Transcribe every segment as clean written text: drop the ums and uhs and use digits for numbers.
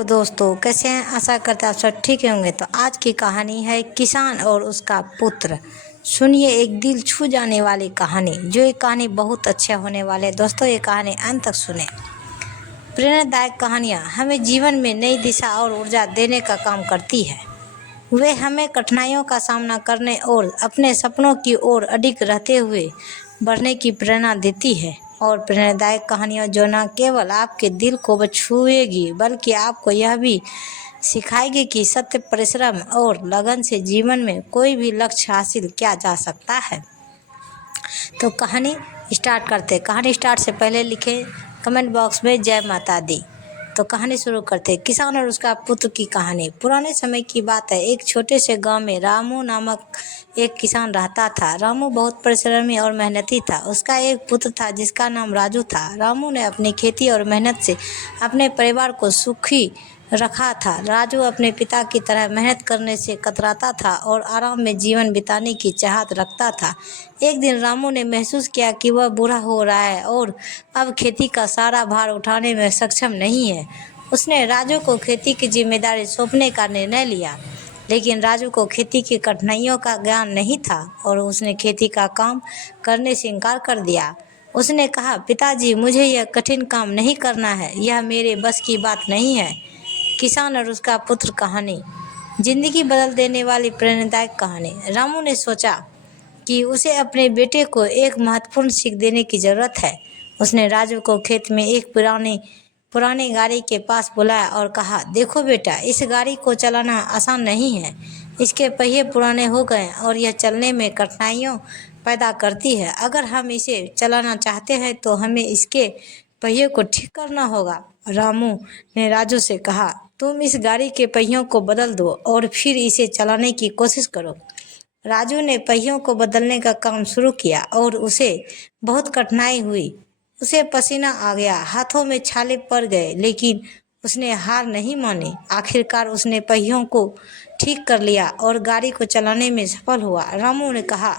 तो दोस्तों कैसे हैं। आशा करते हैं आप सब ठीक होंगे। तो आज की कहानी है किसान और उसका पुत्र। सुनिए एक दिल छू जाने वाली कहानी। ये कहानी बहुत अच्छा होने वाले है। दोस्तों ये कहानी अंत तक सुने। प्रेरणादायक कहानियाँ हमें जीवन में नई दिशा और ऊर्जा देने का काम करती है। वे हमें कठिनाइयों का सामना करने और अपने सपनों की ओर अडिग रहते हुए बढ़ने की प्रेरणा देती है। और प्रेरणादायक कहानियाँ जो न केवल आपके दिल को छुएगी बल्कि आपको यह भी सिखाएगी कि सत्य, परिश्रम और लगन से जीवन में कोई भी लक्ष्य हासिल किया जा सकता है। तो कहानी स्टार्ट करते। कहानी स्टार्ट से पहले लिखें कमेंट बॉक्स में जय माता दी। तो कहानी शुरू करते। किसान और उसका पुत्र की कहानी। पुराने समय की बात है। एक छोटे से गांव में रामू नामक एक किसान रहता था। रामू बहुत परिश्रमी और मेहनती था। उसका एक पुत्र था जिसका नाम राजू था। रामू ने अपनी खेती और मेहनत से अपने परिवार को सुखी रखा था। राजू अपने पिता की तरह मेहनत करने से कतराता था और आराम में जीवन बिताने की चाहत रखता था। एक दिन रामू ने महसूस किया कि वह बूढ़ा हो रहा है और अब खेती का सारा भार उठाने में सक्षम नहीं है। उसने राजू को खेती की जिम्मेदारी सौंपने का निर्णय लिया, लेकिन राजू को खेती की कठिनाइयों का ज्ञान नहीं था और उसने खेती का काम करने से इनकार कर दिया। उसने कहा, पिताजी मुझे यह कठिन काम नहीं करना है, यह मेरे बस की बात नहीं है। किसान और उसका पुत्र कहानी। जिंदगी बदल देने वाली प्रेरणादायक कहानी। रामू ने सोचा कि उसे अपने बेटे को एक महत्वपूर्ण सीख देने की ज़रूरत है। उसने राजू को खेत में एक पुरानी गाड़ी के पास बुलाया और कहा, देखो बेटा, इस गाड़ी को चलाना आसान नहीं है। इसके पहिए पुराने हो गए और यह चलने में कठिनाइयों पैदा करती है। अगर हम इसे चलाना चाहते हैं तो हमें इसके पहिए को ठीक करना होगा। रामू ने राजू से कहा, तुम इस गाड़ी के पहियों को बदल दो और फिर इसे चलाने की कोशिश करो। राजू ने पहियों को बदलने का काम शुरू किया और उसे बहुत कठिनाई हुई। उसे पसीना आ गया, हाथों में छाले पड़ गए, लेकिन उसने हार नहीं मानी। आखिरकार उसने पहियों को ठीक कर लिया और गाड़ी को चलाने में सफल हुआ। रामू ने कहा,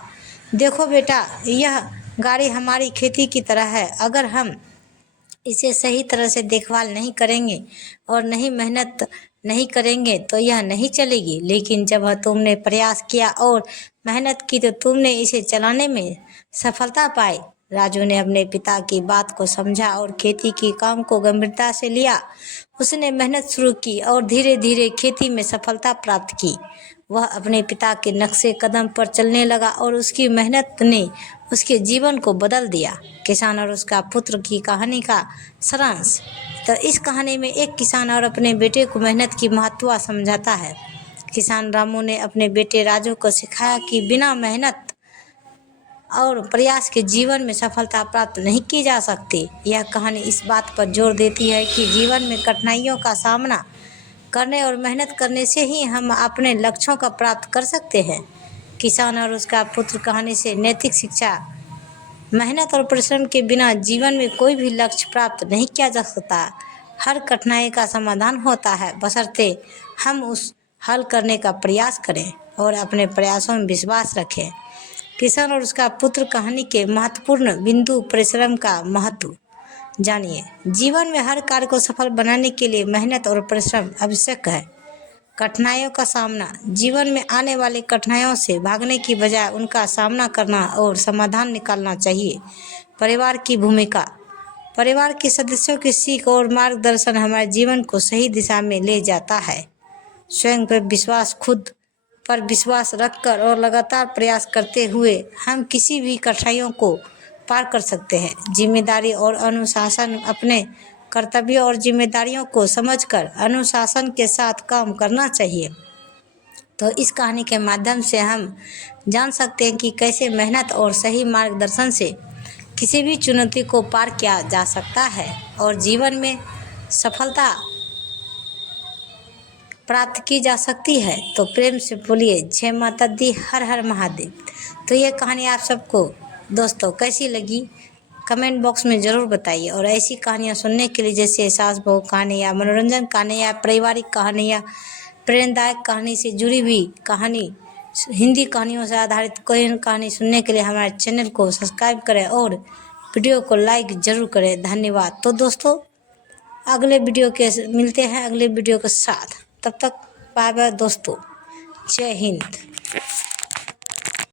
देखो बेटा, यह गाड़ी हमारी खेती की तरह है। अगर हम इसे सही तरह से देखभाल नहीं करेंगे और मेहनत नहीं करेंगे तो यह नहीं चलेगी। लेकिन जब तुमने प्रयास किया और मेहनत की तो तुमने इसे चलाने में सफलता पाई। राजू ने अपने पिता की बात को समझा और खेती की काम को गंभीरता से लिया। उसने मेहनत शुरू की और धीरे धीरे खेती में सफलता प्राप्त की। वह अपने पिता के नक्शे कदम पर चलने लगा और उसकी मेहनत ने उसके जीवन को बदल दिया। किसान और उसका पुत्र की कहानी का सारांश। तो इस कहानी में एक किसान और अपने बेटे को मेहनत की महत्व समझाता है। किसान रामू ने अपने बेटे राजू को सिखाया कि बिना मेहनत और प्रयास के जीवन में सफलता प्राप्त नहीं की जा सकती। यह कहानी इस बात पर जोर देती है कि जीवन में कठिनाइयों का सामना करने और मेहनत करने से ही हम अपने लक्ष्यों का प्राप्त कर सकते हैं। किसान और उसका पुत्र कहानी से नैतिक शिक्षा। मेहनत और परिश्रम के बिना जीवन में कोई भी लक्ष्य प्राप्त नहीं किया जा सकता। हर कठिनाई का समाधान होता है, बशर्ते हम उस हल करने का प्रयास करें और अपने प्रयासों में विश्वास रखें। किसान और उसका पुत्र कहानी के महत्वपूर्ण बिंदु। परिश्रम का महत्व जानिए। जीवन में हर कार्य को सफल बनाने के लिए मेहनत और परिश्रम आवश्यक है। कठिनाइयों का सामना। जीवन में आने वाली कठिनाइयों से भागने की बजाय उनका सामना करना और समाधान निकालना चाहिए। परिवार की भूमिका। परिवार के सदस्यों की सीख और मार्गदर्शन हमारे जीवन को सही दिशा में ले जाता है। स्वयं पर विश्वास। खुद पर विश्वास रखकर और लगातार प्रयास करते हुए हम किसी भी कठिनाइयों को पार कर सकते हैं। जिम्मेदारी और अनुशासन। अपने कर्तव्यों और जिम्मेदारियों को समझकर अनुशासन के साथ काम करना चाहिए। तो इस कहानी के माध्यम से हम जान सकते हैं कि कैसे मेहनत और सही मार्गदर्शन से किसी भी चुनौती को पार किया जा सकता है और जीवन में सफलता प्राप्त की जा सकती है। तो प्रेम से बोलिए जय माता दी, हर हर महादेव। तो ये कहानी आप सबको दोस्तों कैसी लगी कमेंट बॉक्स में ज़रूर बताइए। और ऐसी कहानियाँ सुनने के लिए, जैसे सास बहू कहानी या मनोरंजन कहानी या पारिवारिक कहानी या प्रेरणादायक कहानी से जुड़ी हुई कहानी, हिंदी कहानियों से आधारित कोई कहानी सुनने के लिए हमारे चैनल को सब्सक्राइब करें और वीडियो को लाइक ज़रूर करें। धन्यवाद। तो दोस्तों अगले वीडियो के मिलते हैं अगले वीडियो के साथ। तब तक बाय बाय दोस्तों, जय हिंद।